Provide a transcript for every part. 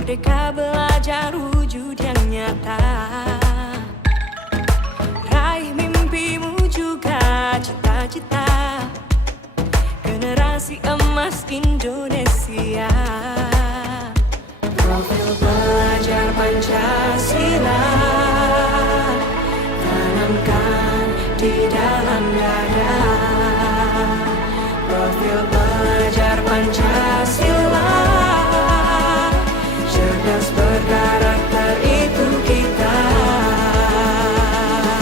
Merdeka belajar wujud yang nyata. Raih mimpimu juga cita-cita. Generasi emas Indonesia. Profil pelajar Pancasila tanamkan di dalam dada. Profil pelajar Pancasila, cerdas berkarakter itu kita.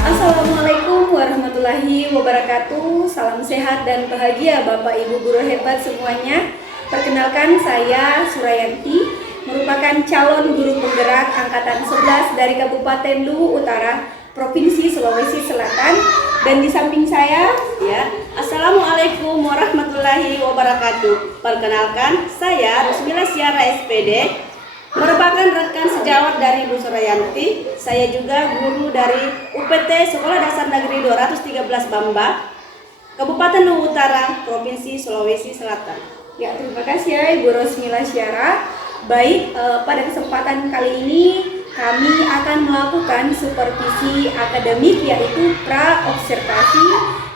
Assalamualaikum warahmatullahi wabarakatuh. Salam sehat dan bahagia Bapak Ibu guru hebat semuanya. Perkenalkan, saya Surayanti, merupakan calon guru penggerak angkatan 11 dari Kabupaten Luwu Utara, Provinsi Sulawesi Selatan. Dan di samping saya, Assalamualaikum warahmatullahi wabarakatuh. Perkenalkan, saya Rusmila Syara SPD, merupakan rekan sejawat dari Bu Surayanti. Saya juga guru dari UPT Sekolah Dasar Negeri 213 Bamba, Kabupaten Luwu Utara, Provinsi Sulawesi Selatan. ya terima kasih ya Ibu Rusmila Syara. Baik, pada kesempatan kali ini kami akan melakukan supervisi akademik, yaitu pra-observasi,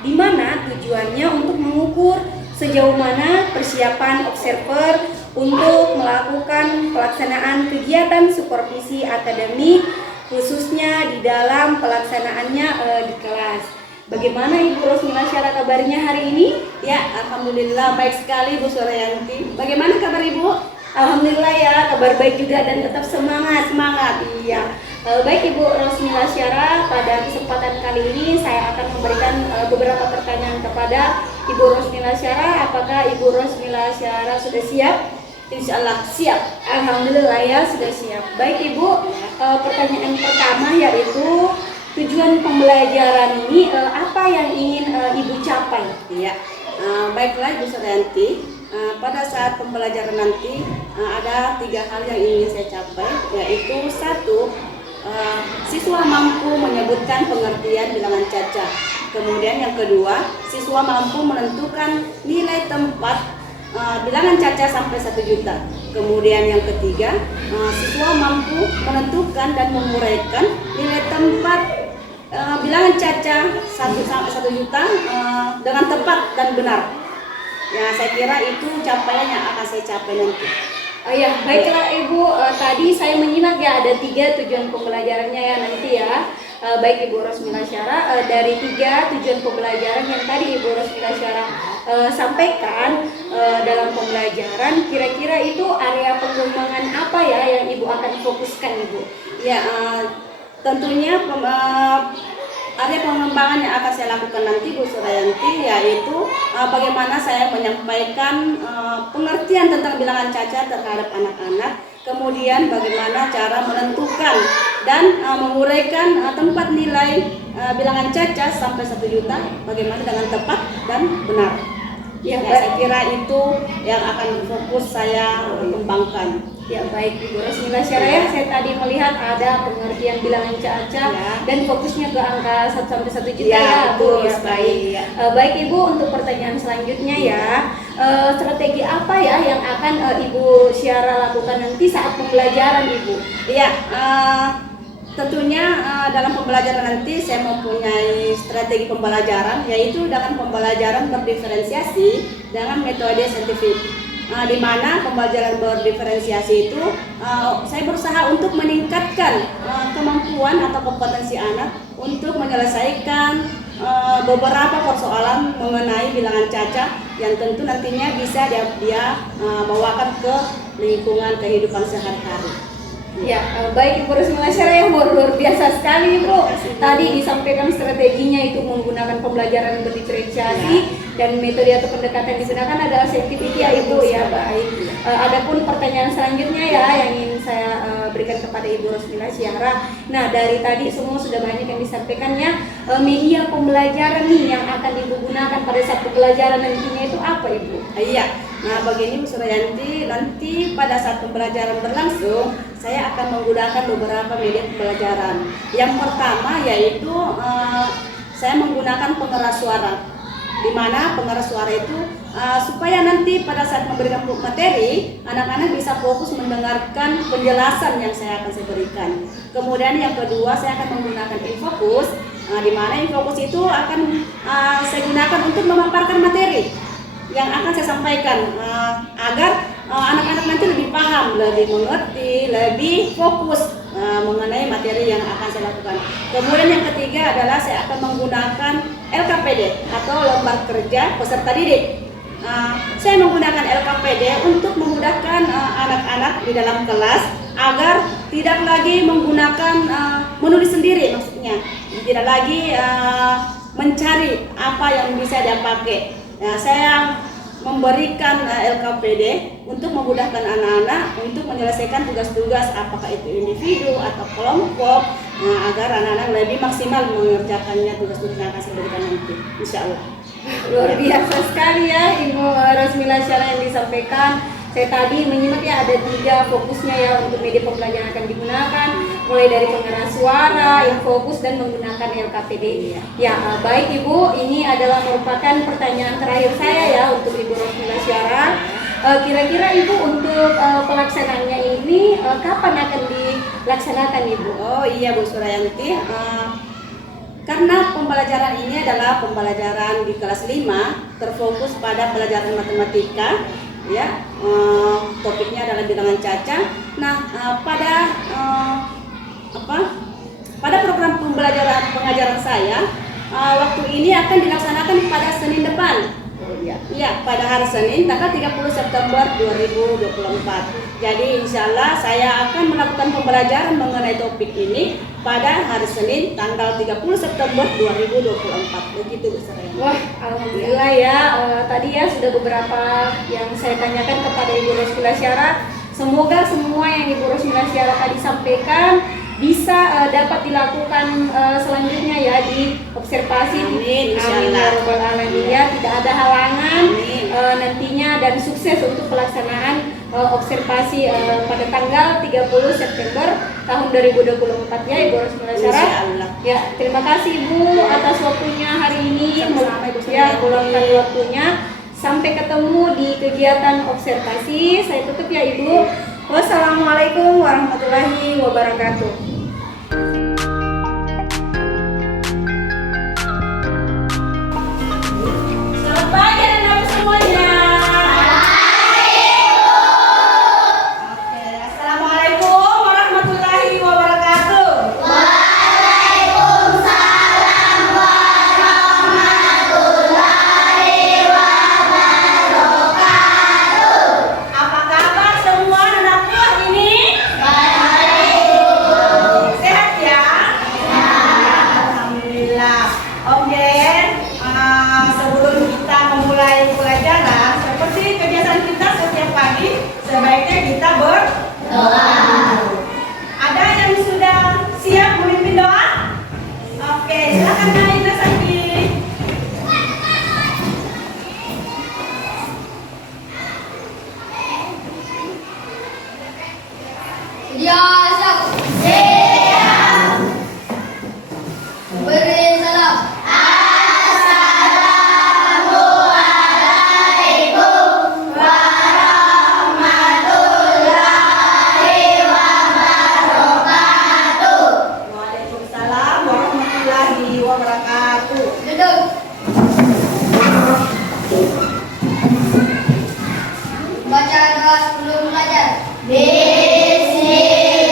di mana tujuannya untuk mengukur sejauh mana persiapan observer untuk melakukan pelaksanaan kegiatan supervisi akademik, khususnya di dalam pelaksanaannya di kelas. Bagaimana Ibu Rusmila Syara kabarnya hari ini? Ya, alhamdulillah baik sekali Bu Surayanti. Bagaimana kabar Ibu? Alhamdulillah ya, kabar baik juga dan tetap semangat. Iya. Baik Ibu Rusmila Syara, pada kesempatan kali ini saya akan memberikan beberapa pertanyaan kepada Ibu Rusmila Syara. Apakah Ibu Rusmila Syara sudah siap? Insya Allah siap. Alhamdulillah ya, sudah siap. Baik Ibu, pertanyaan pertama yaitu tujuan pembelajaran ini apa yang ingin Ibu capai? Iya. Baiklah Ibu Surayanti. Pada saat pembelajaran nanti ada 3 hal yang ingin saya capai, yaitu 1, siswa mampu menyebutkan pengertian bilangan caca. Kemudian yang kedua, siswa mampu menentukan nilai tempat bilangan caca sampai 1 juta. Kemudian yang ketiga, siswa mampu menentukan dan menguraikan nilai tempat bilangan caca 1 juta dengan tepat dan benar. Ya, saya kira itu capaian yang akan saya capai nanti. Ya, baiklah Ibu, tadi saya menyimak ya ada 3 tujuan pembelajarannya ya nanti ya. Baik Ibu Rusmila Syara, dari 3 tujuan pembelajaran yang tadi Ibu Rusmila Syara sampaikan dalam pembelajaran, kira-kira itu area pengembangan apa ya yang Ibu akan fokuskan Ibu? Ya, tentunya area pengembangan yang akan saya lakukan nanti Bu Surayanti, yaitu bagaimana saya menyampaikan pengertian tentang bilangan caca terhadap anak-anak, kemudian bagaimana cara menentukan dan menguraikan tempat nilai bilangan caca sampai 1 juta, bagaimana dengan tepat dan benar. Ya, saya kira itu yang akan fokus saya kembangkan. Ya baik Ibu Rusmila Syara ya, saya tadi melihat ada pengertian bilangan caca dan fokusnya ke angka 1 sampai 1 juta ya Bu. Ya, baik. Baik Ibu, untuk pertanyaan selanjutnya ya, strategi apa ya yang akan Ibu Syara lakukan nanti saat pembelajaran Ibu? Iya, tentunya dalam pembelajaran nanti saya mempunyai strategi pembelajaran, yaitu dengan pembelajaran berdiferensiasi dengan metode saintifik. Di mana pembelajaran berdiferensiasi itu saya berusaha untuk meningkatkan kemampuan atau kompetensi anak untuk menyelesaikan beberapa persoalan mengenai bilangan caca yang tentu nantinya bisa dia bawakan ke lingkungan kehidupan sehari-hari. Ya, baik Ibu Rusmila Syara yang luar biasa sekali Ibu. Tadi disampaikan strateginya itu menggunakan pembelajaran berdiferensiasi dan metode atau pendekatan yang digunakan adalah saintifik ya Ibu ya. Baik. Adapun pertanyaan selanjutnya ya yang ingin saya berikan kepada Ibu Rusmila Syara. Nah, dari tadi semua sudah banyak yang disampaikannya. Media pembelajaran nih yang akan Ibu gunakan pada saat pembelajaran nantinya itu apa Ibu? Iya. Nah, begini Bu Surayanti, nanti pada saat pembelajaran berlangsung, saya akan menggunakan beberapa media pembelajaran. Yang pertama yaitu saya menggunakan pengeras suara, di mana pengeras suara itu supaya nanti pada saat memberikan materi, anak-anak bisa fokus mendengarkan penjelasan yang saya akan berikan. Kemudian yang kedua, saya akan menggunakan infocus, di mana infocus itu akan saya gunakan untuk memaparkan materi yang akan saya sampaikan, agar anak-anak nanti lebih paham, lebih mengerti, lebih fokus mengenai materi yang akan saya lakukan. Kemudian yang ketiga adalah saya akan menggunakan LKPD atau lembar kerja peserta didik. Saya menggunakan LKPD untuk memudahkan anak-anak di dalam kelas agar tidak lagi menggunakan menulis sendiri, maksudnya tidak lagi mencari apa yang bisa dia pakai. Saya memberikan LKPD untuk memudahkan anak-anak untuk menyelesaikan tugas-tugas, apakah itu individu atau kelompok, agar anak-anak lebih maksimal mengerjakannya tugas-tugas yang akan saya berikan nanti, insya Allah. Luar biasa sekali ya Ibu Rosmila Syara yang disampaikan. Saya tadi menyimak ya, ada 3 fokusnya ya untuk media pembelajaran akan digunakan, mulai dari pengeras suara, infokus, dan menggunakan LKPD. Ya, baik Ibu, ini adalah merupakan pertanyaan terakhir saya ya untuk Ibu Rosmila Syara. Kira-kira Ibu untuk pelaksanaannya ini kapan akan dilaksanakan Ibu? Oh iya Bu Surayanti, karena pembelajaran ini adalah pembelajaran di kelas 5, terfokus pada pelajaran matematika, ya, topiknya adalah bilangan caca. Nah, pada program pembelajaran pengajaran saya, waktu ini akan dilaksanakan pada Senin depan. Ya, pada hari Senin tanggal 30 September 2024. Jadi insya Allah saya akan melakukan pembelajaran mengenai topik ini pada hari Senin tanggal 30 September 2024. Begitu Bu Sarayani. Wah, alhamdulillah ya. Tadi ya sudah beberapa yang saya tanyakan kepada Ibu Rosmila Syara. Semoga semua yang Ibu Rosmila Syara tadi sampaikan bisa dapat dilakukan selanjutnya ya di observasi. Amin, amin ya rabbal alamin ya, tidak ada halangan nantinya, dan sukses untuk pelaksanaan observasi pada tanggal 30 September tahun 2024 ya Ibu Rosmila Syara. Ya, terima kasih Ibu atas waktunya hari ini. Sama-sama, Ibu Ya, Sarayani. meluangkan waktunya. Sampai ketemu di kegiatan observasi. Saya tutup ya Ibu. Wassalamualaikum warahmatullahi wabarakatuh. Selamat pagi anak-anak semuanya. Oke, Assalamualaikum warahmatullahi wabarakatuh. Apa kabar semua anakku hari ini? Sehat ya? Alhamdulillah. Oke, sebelum kita memulai pelajaran, seperti kebiasaan kita setiap pagi, sebaiknya kita berdoa. Ada yang sudah siap memimpin doa? Oke, silakan Kak Indra Sakti. Beri salam. Waalaikumsalam warahmatullahi wabarakatuh. Duduk. Baca doa sebelum belajar. Bismillah.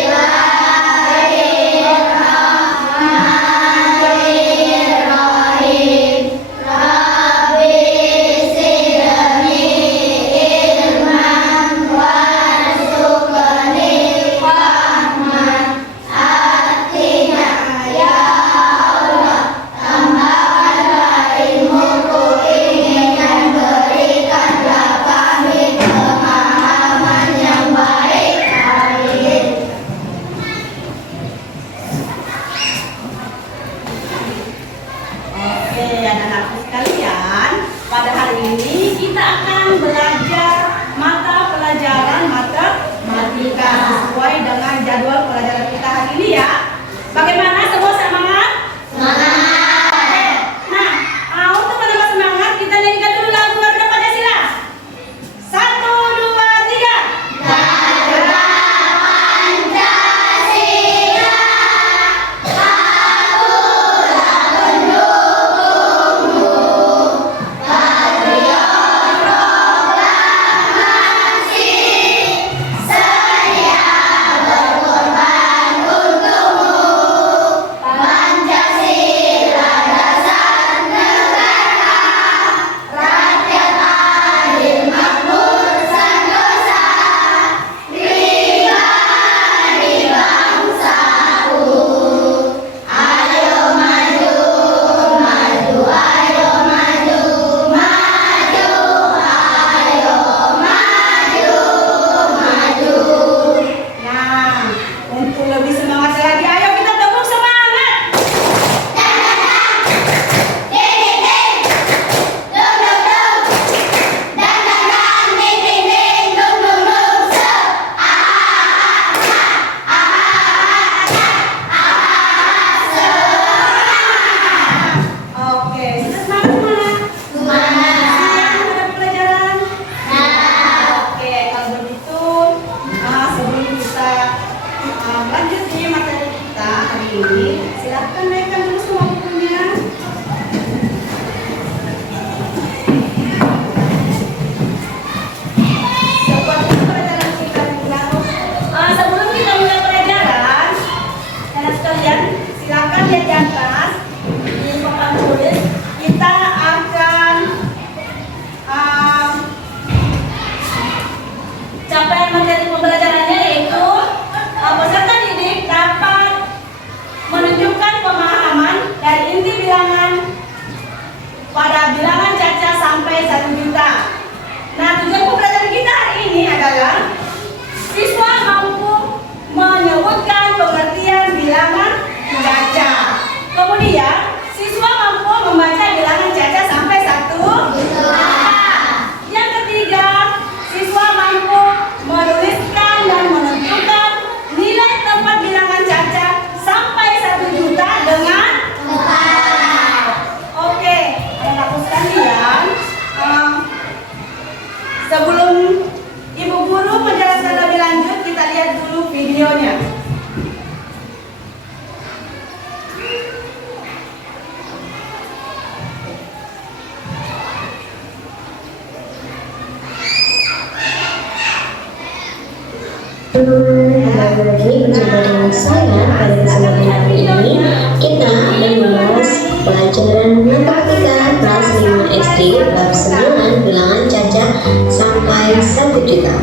Kembali lagi berjumpa dengan saya. Pada kesempatan kali ini kita akan membahas pelajaran matematika kelas 5 SD bab 9 bilangan caca sampai 1 juta.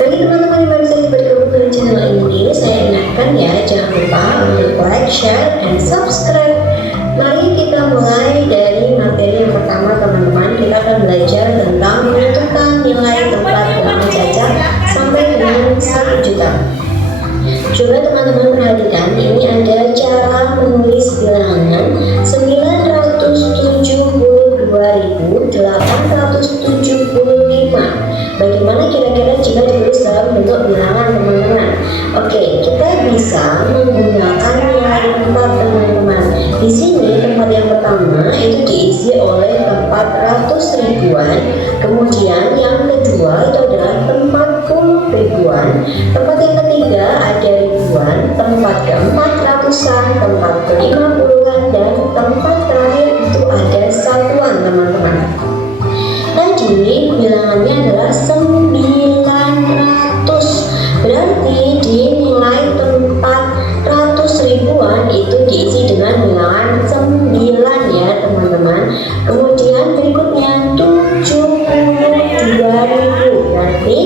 Bagi teman-teman yang baru saja bergabung dengan channel ini, saya ingatkan ya, jangan lupa untuk like, share, and subscribe. Mari kita mulai dari materi yang pertama, teman-teman. Kita akan belajar tentang menentukan nilai tempat bilangan caca sampai dengan 1 juta. Coba teman-teman perhatikan, ini ada cara menulis bilangan 972.875. Bagaimana kira-kira jika ditulis dalam bentuk bilangan, teman-teman? Oke, kita bisa menggunakan nilai tempat, teman-teman. Di sini tempat yang pertama itu diisi oleh tempat ratus ribuan, kemudian yang kedua itu adalah tempat puluh ribuan, tempat yang ketiga ada ribuan, tempat keempat ratusan, tempat kelima puluhan, dan tempat terakhir itu ada satuan, teman-teman. Tadi bilangannya adalah 900, berarti di nilai tempat ratus ribuan itu diisi dengan bilangan 9 ya, teman-teman. Kemudian berikutnya 72.000, berarti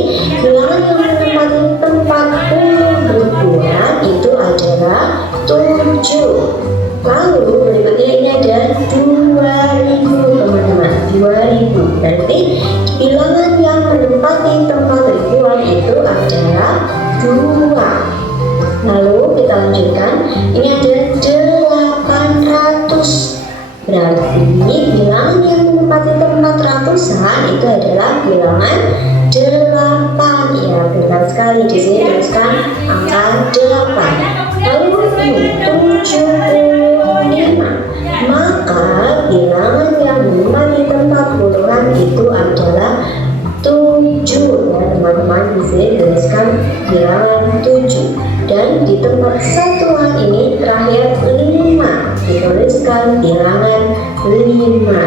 bilangan yang menempati tempat puluh ribuan itu adalah 7. Lalu berikutnya ini ada 2.000, teman-teman. 2.000, berarti bilangan yang menempati tempat ribuan itu adalah 2. Lalu kita lanjutkan, ini ada 800, berarti bilangan yang menempati tempat ratusan itu adalah bilangan 8. Ya, benar sekali, di sini tuliskan angka 8. Lalu ini 75, maka bilangan yang menempati tempat puluhan itu adalah 7 ya, teman-teman. Di sini tuliskan bilangan 7, dan di tempat satuan ini terakhir 5, dituliskan bilangan 5.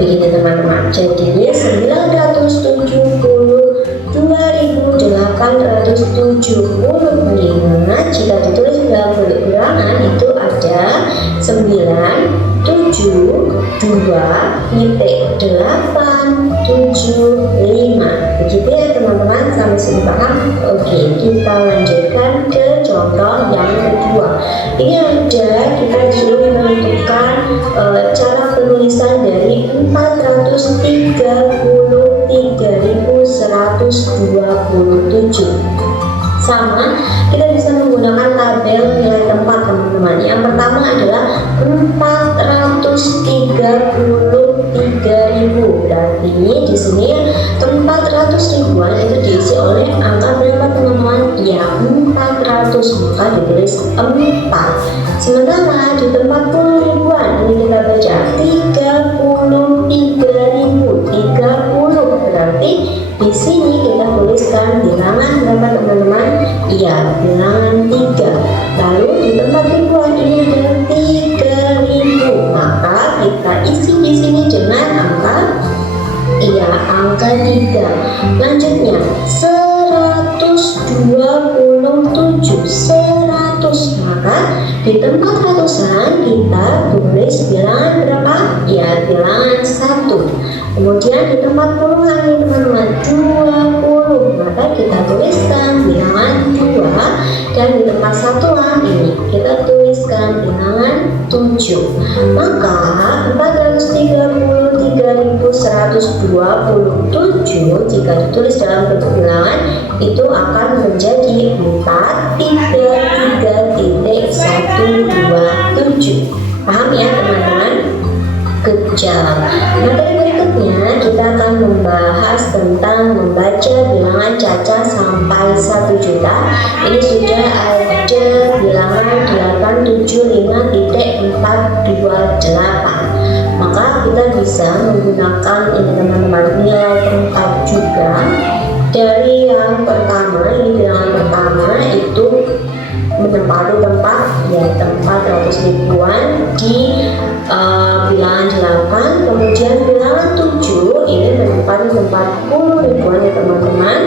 Begini, teman-teman. Jadi 972.875 jika ditulis dalam bentuk bilangan itu ada 972.875. Begitu ya, teman-teman, sampai sini paham? Oke, kita lanjutkan ke contoh yang kedua. Ini ada, kita disuruh menentukan cara penulisan dari 433.127. Sama, kita bisa menggunakan tabel nilai tempat, teman-teman. Yang pertama adalah 433.000, berarti di sini tempat ratus ribuan itu diisi oleh angka berapa, teman-teman? Ya, 400, maka ditulis 4. Sementara di tempat puluh ribuan ini kita baca 33.030, berarti di sini kita tuliskan bilangan berapa, teman-teman? Iya, bilangan 3. Lalu di tempat ribuan ini ada 3.000, maka kita isi di sini dengan angka, iya, angka 3. Lanjutnya 127, 100, maka di tempat ratusan kita tulis bilangan berapa? Ya, bilangan 1. Kemudian di tempat puluhan ini, teman-teman, 20, maka kita tuliskan bilangan 2. Dan di tempat satuan ini kita tuliskan bilangan 7. Maka 433.127 jika ditulis dalam bentuk bilangan itu akan menjadi 433.127. Paham ya, teman-teman? Kejam. Materi berikutnya kita akan membahas tentang membaca bilangan caca sampai 1 juta. Ini sudah ada bilangan 875.428. Maka kita bisa menggunakan ini, teman-teman, nilai tempat juga. Dari yang pertama, ini bilangan pertama itu menempati tempat, ya, tempat ratus ribuan di bilangan 8, kemudian bilangan 7 ini menempati tempat puluh ribuan ya, teman-teman.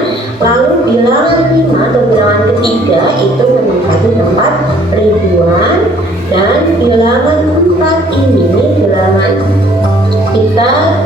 Lalu bilangan 5 atau bilangan ketiga itu menempati tempat ribuan, dan bilangan 4 ini bilangan kita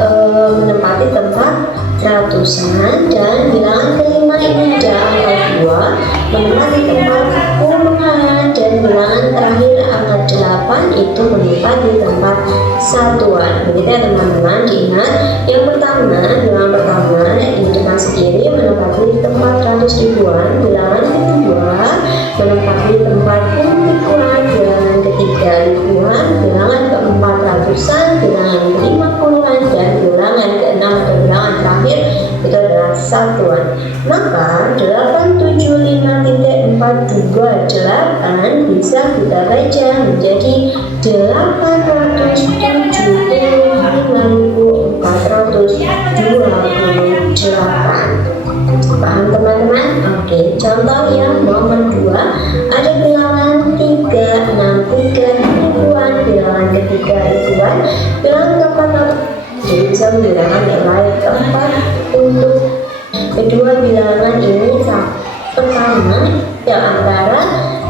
menempati tempat ratusan, dan bilangan kelima ini ada angka 2 menempati tempat puluhan, dan bilangan terakhir angka 8 itu menempati tempat satuan. Begitu ya teman-teman, diingat yang pertama, bilangan pertama ini dengan sendiri menempati tempat ratus ribuan, bilangan kedua menempati tempat puluhan, bilangan ketiga ribuan, bilangan keempat ratusan, bilangan kelima puluhan, dan bilangan keenam atau bilangan terakhir itu adalah satuan. Maka 875.428 bisa kita baca menjadi 875.428. Paham teman-teman? Oke, contoh yang nomor 2 ada bilangan 363 ribuan, bilangan ketiga ribuan, bilangan keempat jadi bisa menggunakan nilai keempat untuk kedua bilangan ini. Pertama yang antara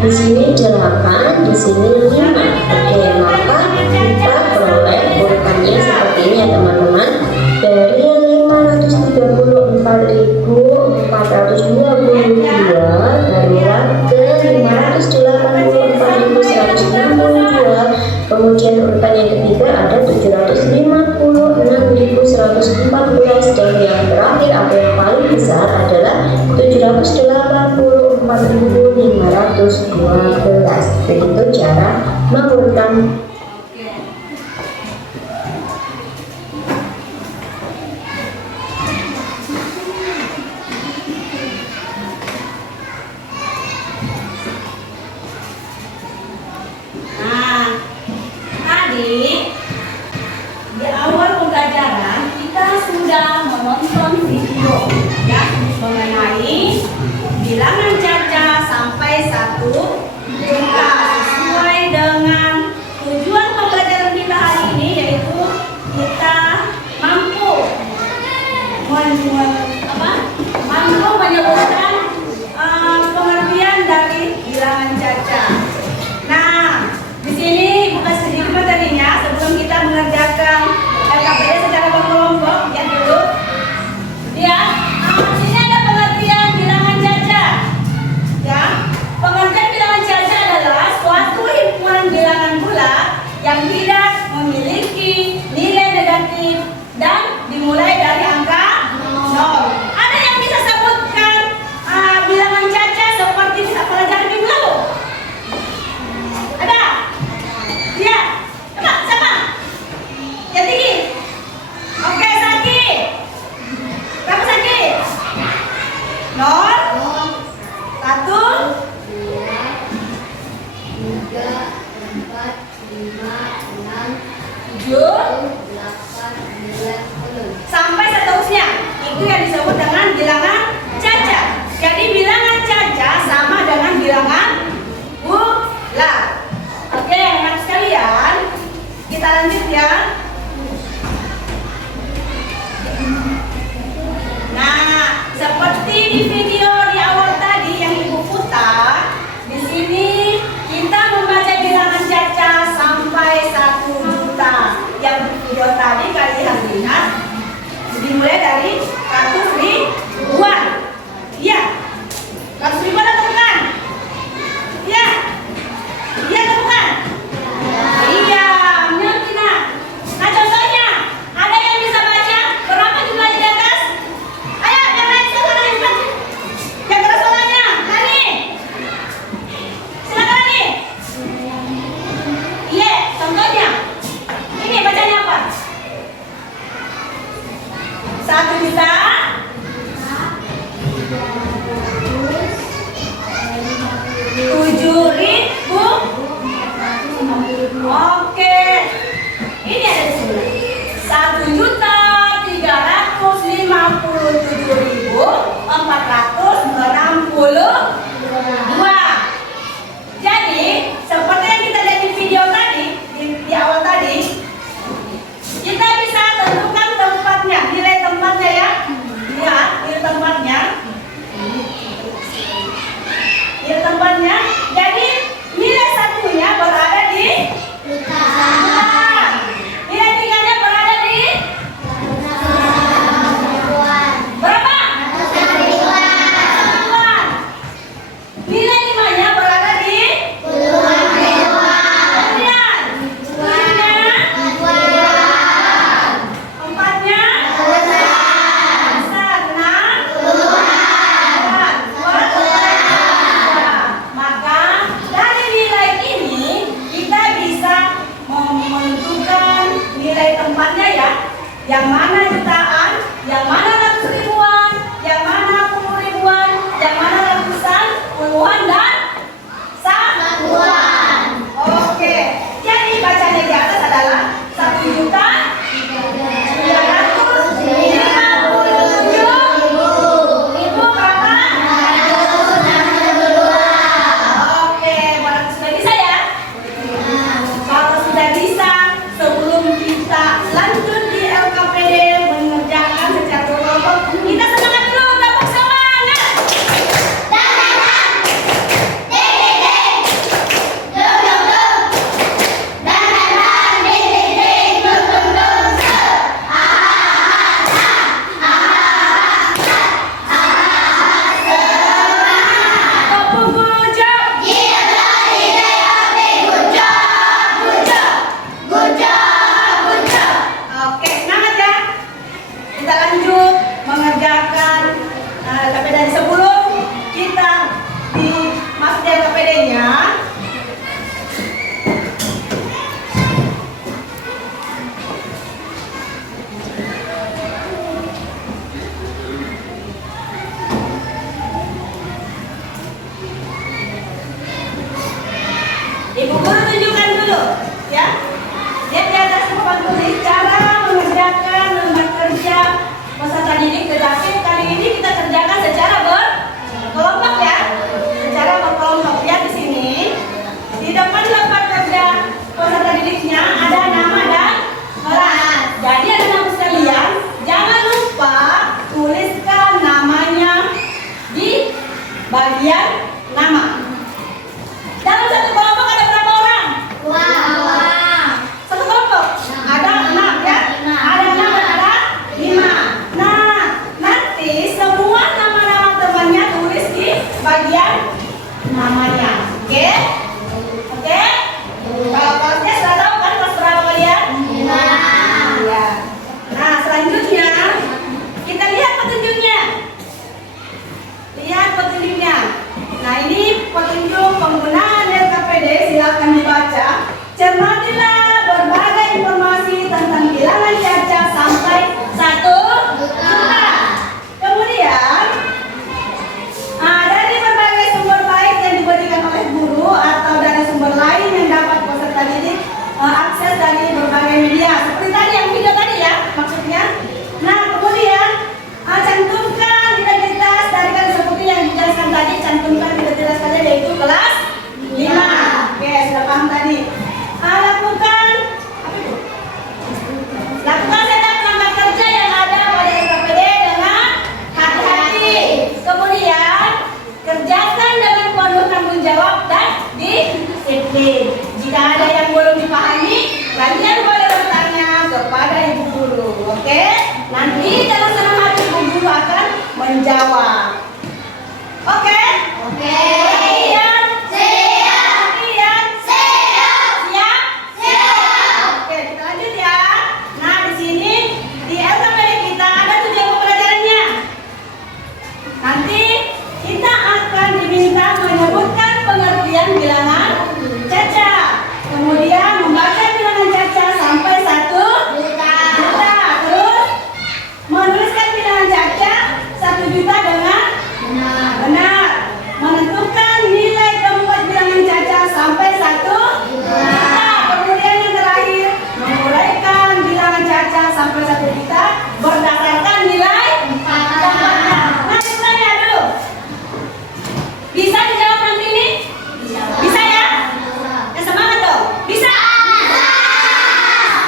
di sini 8, di sini 5. Oke, maka kita peroleh urutannya seperti ini ya teman-teman. Dari 534.422 barulah ke 584.162. Kemudian urutan yang ketiga ada 756.114, dan yang terakhir atau yang paling besar adalah 784.512. Begitu cara mengurutkan. Di awal pembelajaran kita sudah menonton video ya mengenai bilangan caca sampai 1 juta sesuai dengan tujuan pembelajaran kita hari ini, yaitu kita mampu menyebutkan pengertian dari bilangan caca. Nah, di sini bukan sedikit materinya sebelum kita mengerjakan LKPD secara berkelompok ya dulu. Ya, di sini ada pengertian bilangan caca. Ya, pengertian bilangan caca adalah suatu himpunan bilangan bulat yang tidak memiliki nilai negatif dan dimulai dari angka 0. Ada yang bisa sebutkan bilangan caca seperti saat pelajaran minggu lalu? Ada? Ya, coba siapa? Yang tinggi. Oke, Saki. Berapa Saki? 0, 1, 7, sampai seterusnya. Itu yang disebut dengan bilangan caca. Jadi bilangan caca sama dengan bilangan bulat. Oke, anak sekalian, kita lanjut ya. Nah, seperti di video di awal tadi yang Ibu putar, di sini kita membaca bilangan caca sampai 1 juta. Yang di video tadi kalian lihat dimulai dari 100 ribuan. Iya, 100 ribuan atau bukan? Iya. Iya atau bukan? Iya, mengerti nak. Nah contohnya, ada yang bisa baca berapa jumlahnya di atas? Ayo, yang lain silakan cepat. Yang keras soalnya, Nani. Silakan Nani. Iya, contohnya. Ini bacanya apa? 1 juta. 7.000. Oke, ini ada di sini 1.357.462. Jadi seperti yang kita lihat di video tadi, di awal tadi, kita bisa tentukan tempatnya, nilai tempatnya ya. Lihat nilai tempatnya. bagian nama. Dalam satu kelompok ada berapa orang? Satu kelompok ada 6 ya. Ada 6 dan ada 5. Nah, nanti semua nama-nama temannya tulis di bagian namanya. Oke? Oke? Kalau kelasnya sudah tahu kan kelas berapa kalian? Ya. Nah, selanjutnya kita lihat petunjuknya. Lihat petunjuknya. Nah, ini petunjuk penggunaan LKPD, silakan dibaca. Cermatilah berbagai informasi tentang bilangan Caca sampai 1 juta. Kemudian, dari berbagai sumber baik yang diberikan oleh guru atau dari sumber lain yang dapat peserta didik akses dari berbagai media. Seperti tadi yang video tadi ya, maksudnya. Nah, kemudian cantumkan identitas dari kan seperti yang dijelaskan tadi, cantumkan identitas kalian yaitu kelas 5. Oke, sudah paham tadi. Lakukan setup nama kerja yang ada pada LKPD dengan hati-hati. Kemudian kerjakan dengan penuh tanggung jawab dan disiplin. Jika ada yang belum dipahami, kalian boleh bertanya kepada ibu guru. Oke? Nanti dalam senang hati ibu guru akan menjawab. Oke? Kalian siap? Oke, kita lanjut ya. Nah, di sini di LKPD kita ada 7 pembelajarannya. Nanti kita akan diminta menyebutkan pengertian bilangan Caca. Kemudian membaca bilangan Caca sampai 1 juta. Terus menuliskan bilangan Caca 1 juta dengan benar. Menentukan nilai keempat bilangan Caca sampai 1 juta. Kemudian yang terakhir, menguraikan bilangan Caca sampai 1 juta berdasarkan nilai keempatnya. Nah, misalnya dulu. Bisa dijawab nanti ini? Bisa ya? Ya, semangat dong. Bisa?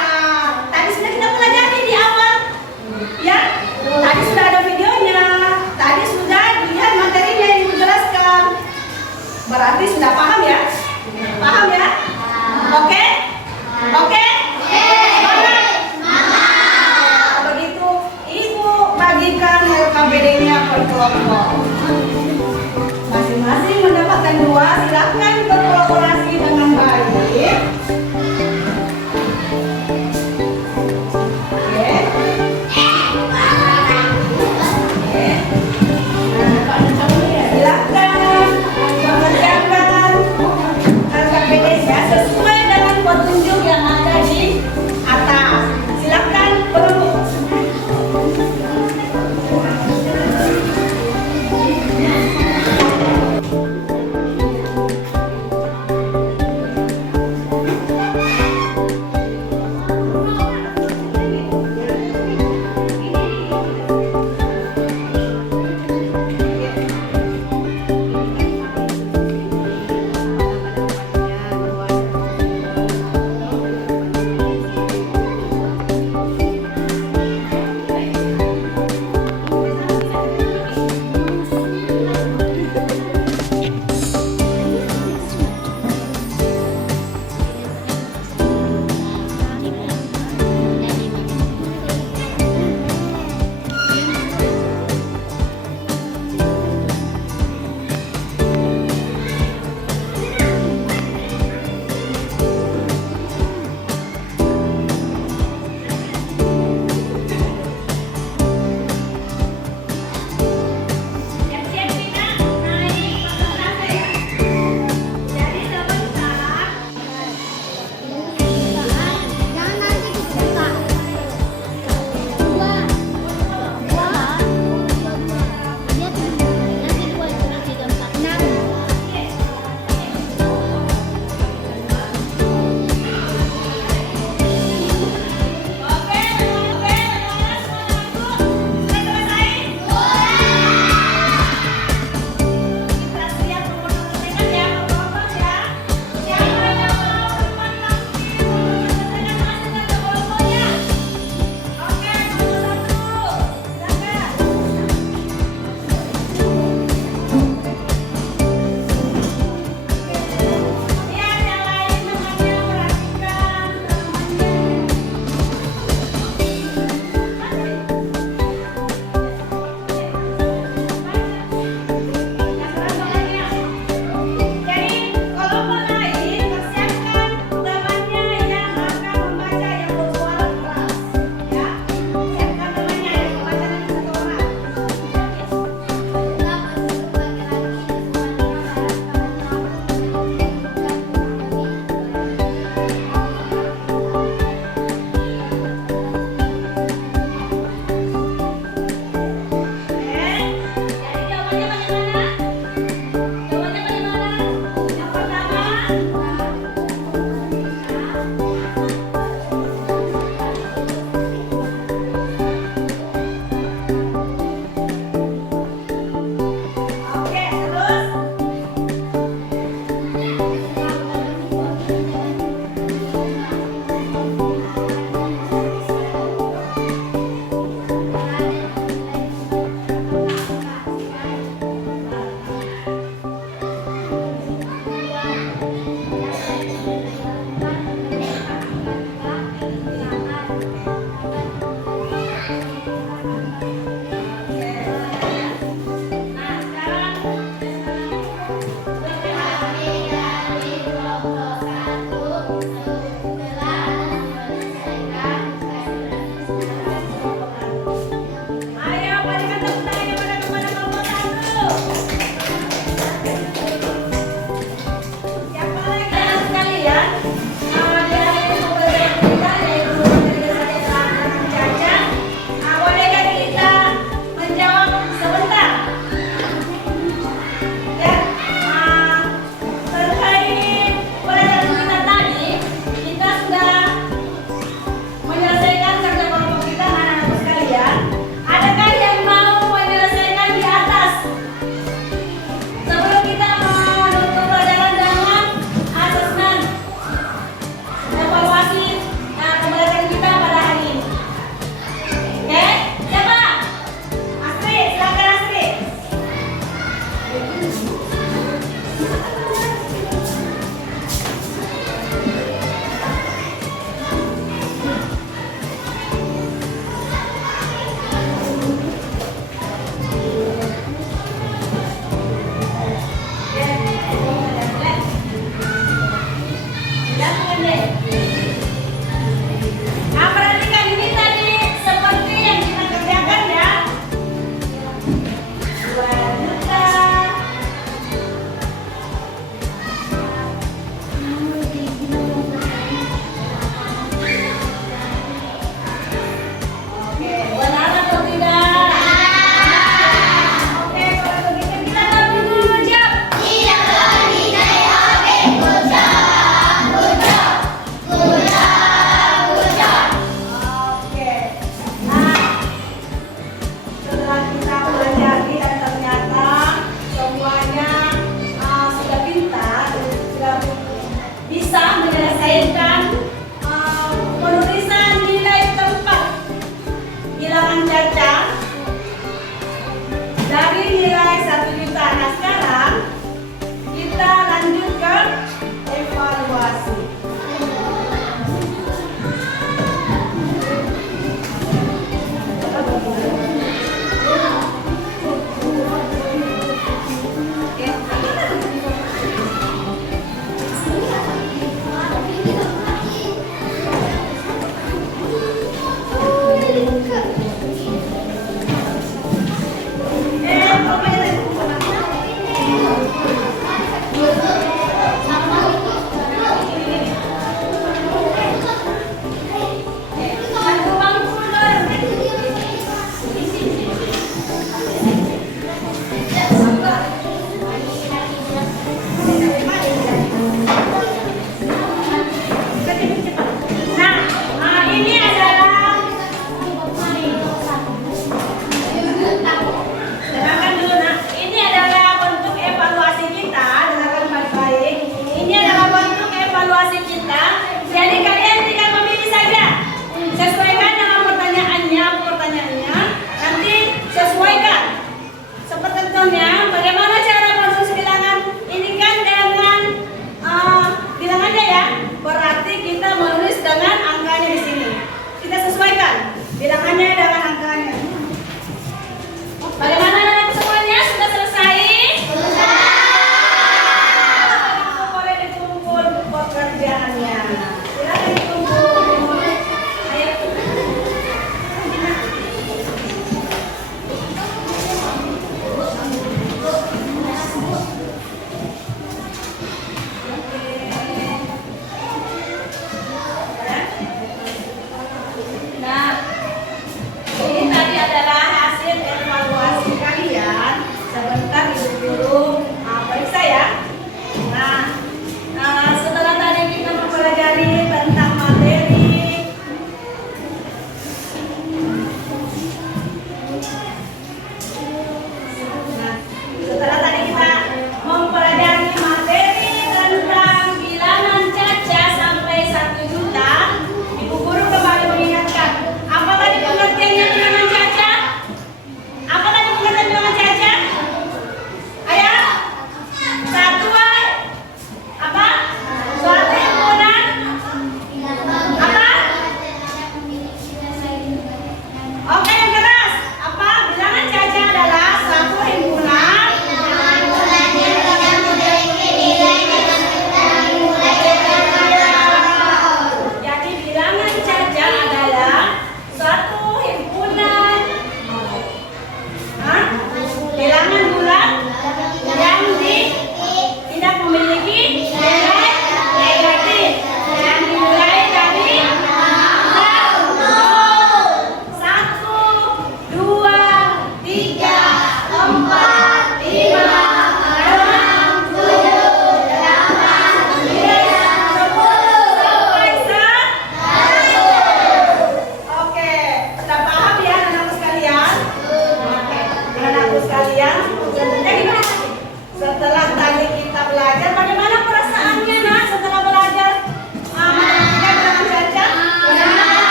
Nah, tadi sudah kita pelajari di awal. Ya? Tadi sudah ada videonya. Tadi sudah dilihat materinya yang dijelaskan. Berarti sudah paham ya? Paham ya? Oke? Oke? Semangat. Begitu ibu bagikan LKPD-nya per kelompok. Masing-masing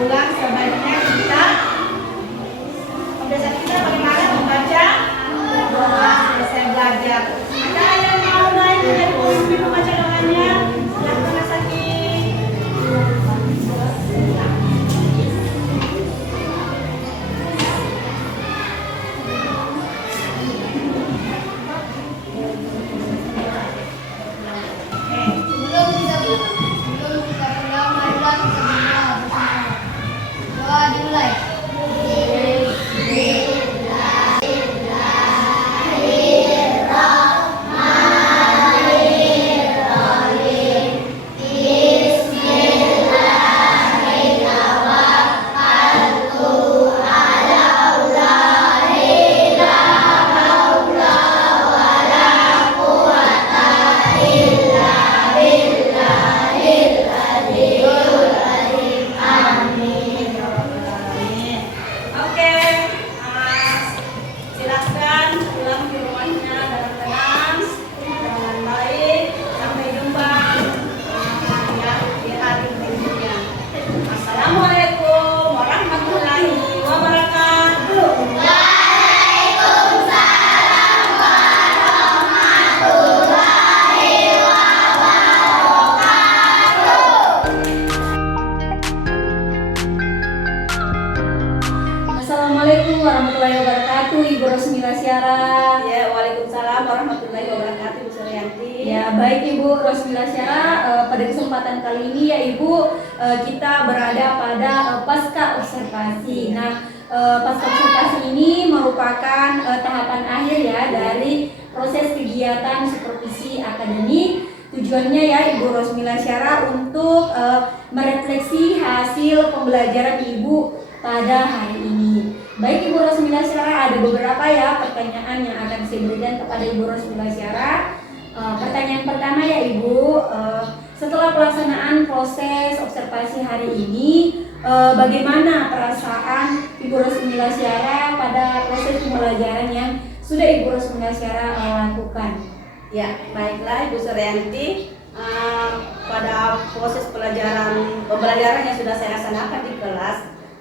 sebulan sebaiknya kita kebiasaan kita bagaimana membaca doa selesai belajar. Ada yang mau naik dari kursi membaca doanya? Silahkan Mas Aki. Sebelum kita pulang, marilah kita berdoa bersama. Doa dimulai. Oke, silakan pulang di rumahnya dengan tenang, dengan baik. Sampai jumpa ya di hari berikutnya. Assalamualaikum warahmatullahi wabarakatuh. Assalamualaikum warahmatullahi wabarakatuh, Ibu Rosmila Syara. Ya, waalaikumsalam warahmatullahi wabarakatuh, Bu Suryanti. Ya, baik Ibu Rosmila Syara, pada kesempatan kali ini ya Ibu, kita berada pada pasca observasi. Nah, pasca observasi ini merupakan tahapan akhir ya dari proses kegiatan supervisi akademik. Tujuannya ya Ibu Rosmila Syara untuk merefleksi hasil pembelajaran Ibu pada hari ini. Baik Ibu Rosmila Syara, ada beberapa ya pertanyaan yang akan saya berikan kepada Ibu Rosmila Syara. Pertanyaan pertama ya Ibu, setelah pelaksanaan proses observasi hari ini, bagaimana perasaan Ibu Rosmila Syara pada proses pembelajaran yang sudah Ibu Rosmila Syara lakukan? Ya, baiklah Ibu Suryanti. Pada proses pembelajaran yang sudah saya laksanakan di kelas,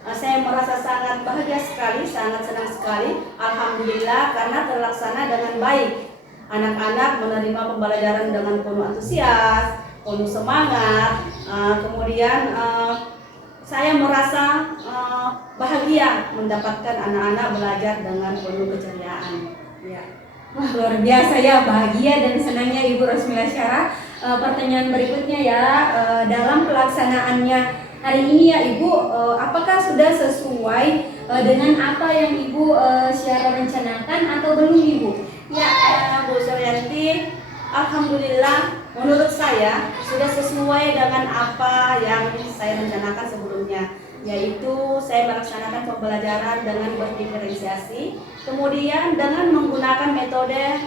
saya merasa sangat bahagia sekali, sangat senang sekali. Alhamdulillah karena terlaksana dengan baik. Anak-anak menerima pembelajaran dengan penuh antusias, penuh semangat. Kemudian saya merasa bahagia mendapatkan anak-anak belajar dengan penuh keceriaan. Ya. Wah, luar biasa ya, bahagia dan senangnya Ibu Rosmila Syara. Pertanyaan berikutnya ya, dalam pelaksanaannya hari ini ya Ibu, apakah sudah sesuai dengan apa yang Ibu Syara rencanakan atau belum Ibu? Ya, Bu Suryanti, alhamdulillah menurut saya sudah sesuai dengan apa yang saya rencanakan sebelumnya, yaitu saya melaksanakan pembelajaran dengan berdiferensiasi, kemudian dengan menggunakan metode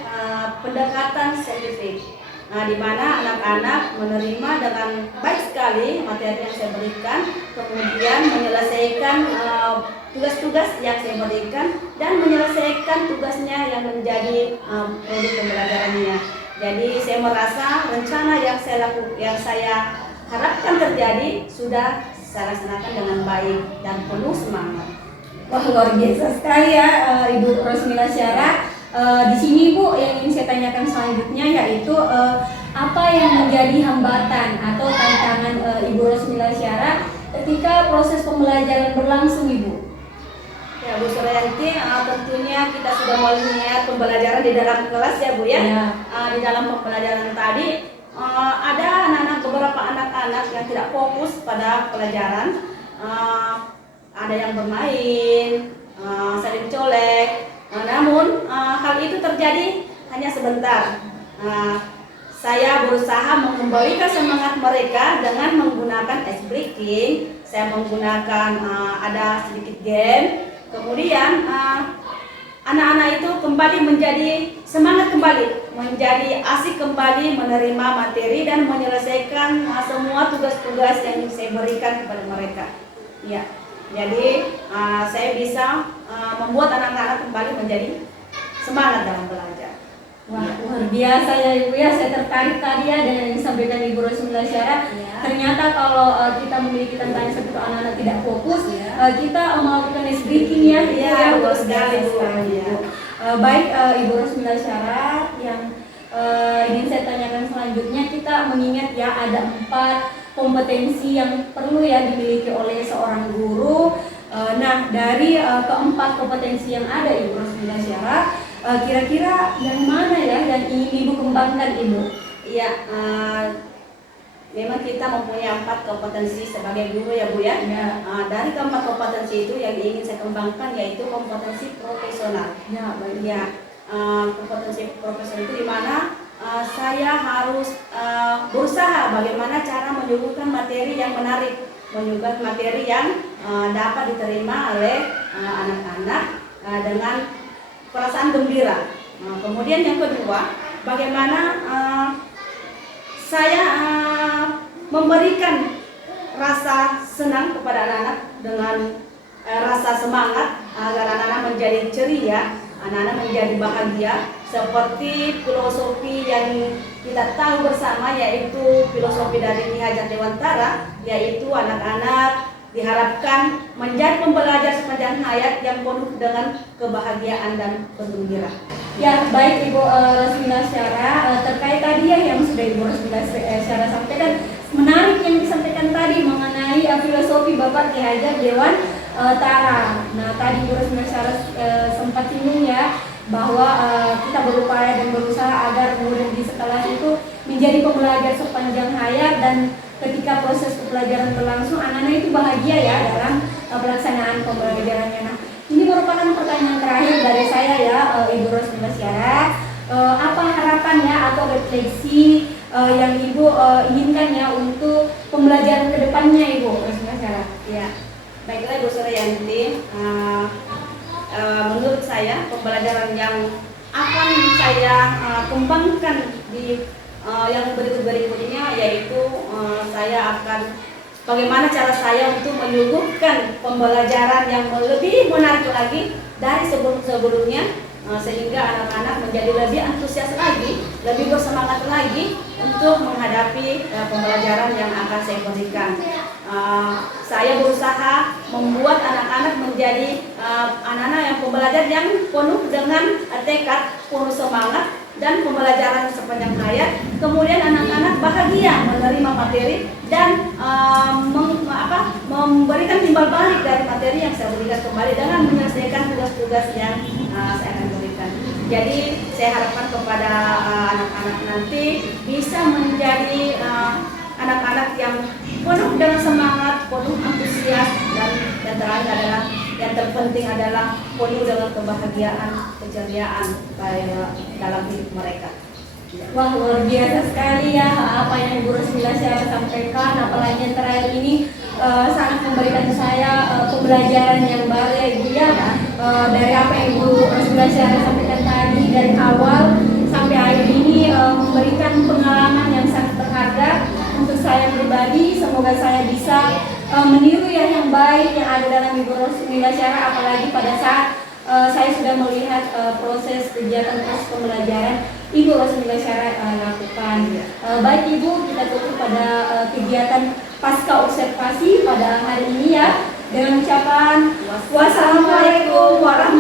pendekatan saintifik. Nah, di mana anak-anak menerima dengan baik sekali materi yang saya berikan, kemudian menyelesaikan tugas-tugas yang saya berikan dan menyelesaikan tugasnya yang menjadi produk pembelajarannya. Jadi saya merasa rencana yang saya harapkan terjadi sudah saya laksanakan dengan baik dan penuh semangat. Wah, luar biasa sekali ya Ibu Rosmila Syara. Di sini Bu, yang ingin saya tanyakan selanjutnya yaitu apa yang menjadi hambatan atau tantangan Ibu Rosmila Syara ketika proses pembelajaran berlangsung Ibu? Ya Bu Suryanti, tentunya kita sudah melihat pembelajaran di dalam kelas ya Bu ya. Di dalam pembelajaran tadi ada beberapa anak-anak yang tidak fokus pada pelajaran, ada yang bermain, saling colek. Namun hal itu terjadi hanya sebentar. Saya berusaha mengembalikan semangat mereka dengan menggunakan ice breaking. Saya menggunakan ada sedikit game. Kemudian anak-anak itu kembali menjadi semangat kembali, menjadi asik kembali menerima materi dan menyelesaikan semua tugas-tugas yang saya berikan kepada mereka. Ya, jadi saya bisa membuat anak-anak kembali menjadi semangat dalam belajar. Wah, luar biasa ya Ibu ya. Saya tertarik tadi ya dengan yang disampaikan Ibu Rosmila Syara. Ternyata kalau kita memiliki tantangan seperti anak-anak tidak fokus, kita melakukan ice breaking ya. Iya, betul sekali, Bu. Bu. Baik Ibu Rosmila Syara, yang ingin saya tanyakan selanjutnya, kita mengingat ya ada 4 kompetensi yang perlu ya dimiliki oleh seorang guru. Nah, dari keempat kompetensi yang ada Ibu Rosmila Syara, kira-kira yang mana ya yang ingin Ibu kembangkan Ibu? Iya, memang kita mempunyai 4 kompetensi sebagai guru ya Bu ya. Dari keempat kompetensi itu yang ingin saya kembangkan yaitu kompetensi profesional. Ya, baik. Ya, kompetensi profesional itu di mana saya harus berusaha bagaimana cara menyuguhkan materi yang menarik, menyuguhkan materi yang dapat diterima oleh anak-anak dengan perasaan gembira. Kemudian yang kedua, bagaimana saya memberikan rasa senang kepada anak-anak dengan rasa semangat agar anak-anak menjadi ceria, anak-anak menjadi bahagia, seperti filosofi yang kita tahu bersama, yaitu filosofi dari Ki Hajar Dewantara, yaitu anak-anak diharapkan menjadi pembelajar sepanjang hayat yang penuh dengan kebahagiaan dan kegembiraan. Ya, baik Ibu Rosmila Syara, terkait tadi ya yang sudah Ibu Rosmila Syara sampaikan, menarik yang disampaikan tadi mengenai filosofi Bapak Ki Hajar Dewantara. Nah, tadi Ibu Rosmila Syara sempat singgung ya bahwa kita berupaya dan berusaha agar murid di sekolah itu menjadi pembelajar sepanjang hayat, dan ketika proses pembelajaran berlangsung anak-anak itu bahagia ya dalam pelaksanaan pembelajarannya. Nah, ini merupakan pertanyaan terakhir dari saya ya Ibu Rosmila Syara. Apa harapan ya atau refleksi yang Ibu inginkan ya untuk pembelajaran kedepannya Ibu Rosmila Syara? Ya, baiklah Ibu Suryanti. Menurut saya pembelajaran yang akan saya kembangkan di yang berikutnya yaitu saya akan bagaimana cara saya untuk menyuguhkan pembelajaran yang lebih menarik lagi dari sebelum-sebelumnya, sehingga anak-anak menjadi lebih antusias lagi, lebih bersemangat lagi untuk menghadapi pembelajaran yang akan saya berikan. Saya berusaha membuat anak-anak menjadi anak-anak yang pembelajar yang penuh dengan tekad, penuh semangat, dan pembelajaran sepanjang hayat. Kemudian anak-anak bahagia menerima materi dan memberikan timbal balik dari materi yang saya berikan kembali dengan menyelesaikan tugas-tugas yang saya akan berikan. Jadi saya harapkan kepada anak-anak nanti bisa menjadi anak-anak yang penuh dengan semangat, penuh antusias, dan yang terakhir adalah yang terpenting adalah penuh dengan kebahagiaan, keceriaan dalam hidup mereka. Wah, luar biasa sekali ya apa yang Ibu Rosmila Syara sampaikan, apalagi yang terakhir ini sangat memberikan saya pembelajaran yang baru ya Ibu ya. Dari apa yang Ibu Rosmila Syara sampaikan tadi dari awal sampai akhir ini memberikan pengalaman yang sangat berharga untuk saya pribadi. Semoga saya bisa meniru yang baik yang ada dalam Ibu Rosmila Syara, apalagi pada saat saya sudah melihat proses kegiatan proses pembelajaran Ibu Rosmila Syara lakukan. Baik Ibu, kita tutup pada kegiatan pasca observasi pada hari ini ya dengan ucapan wassalamualaikum warahmatullahi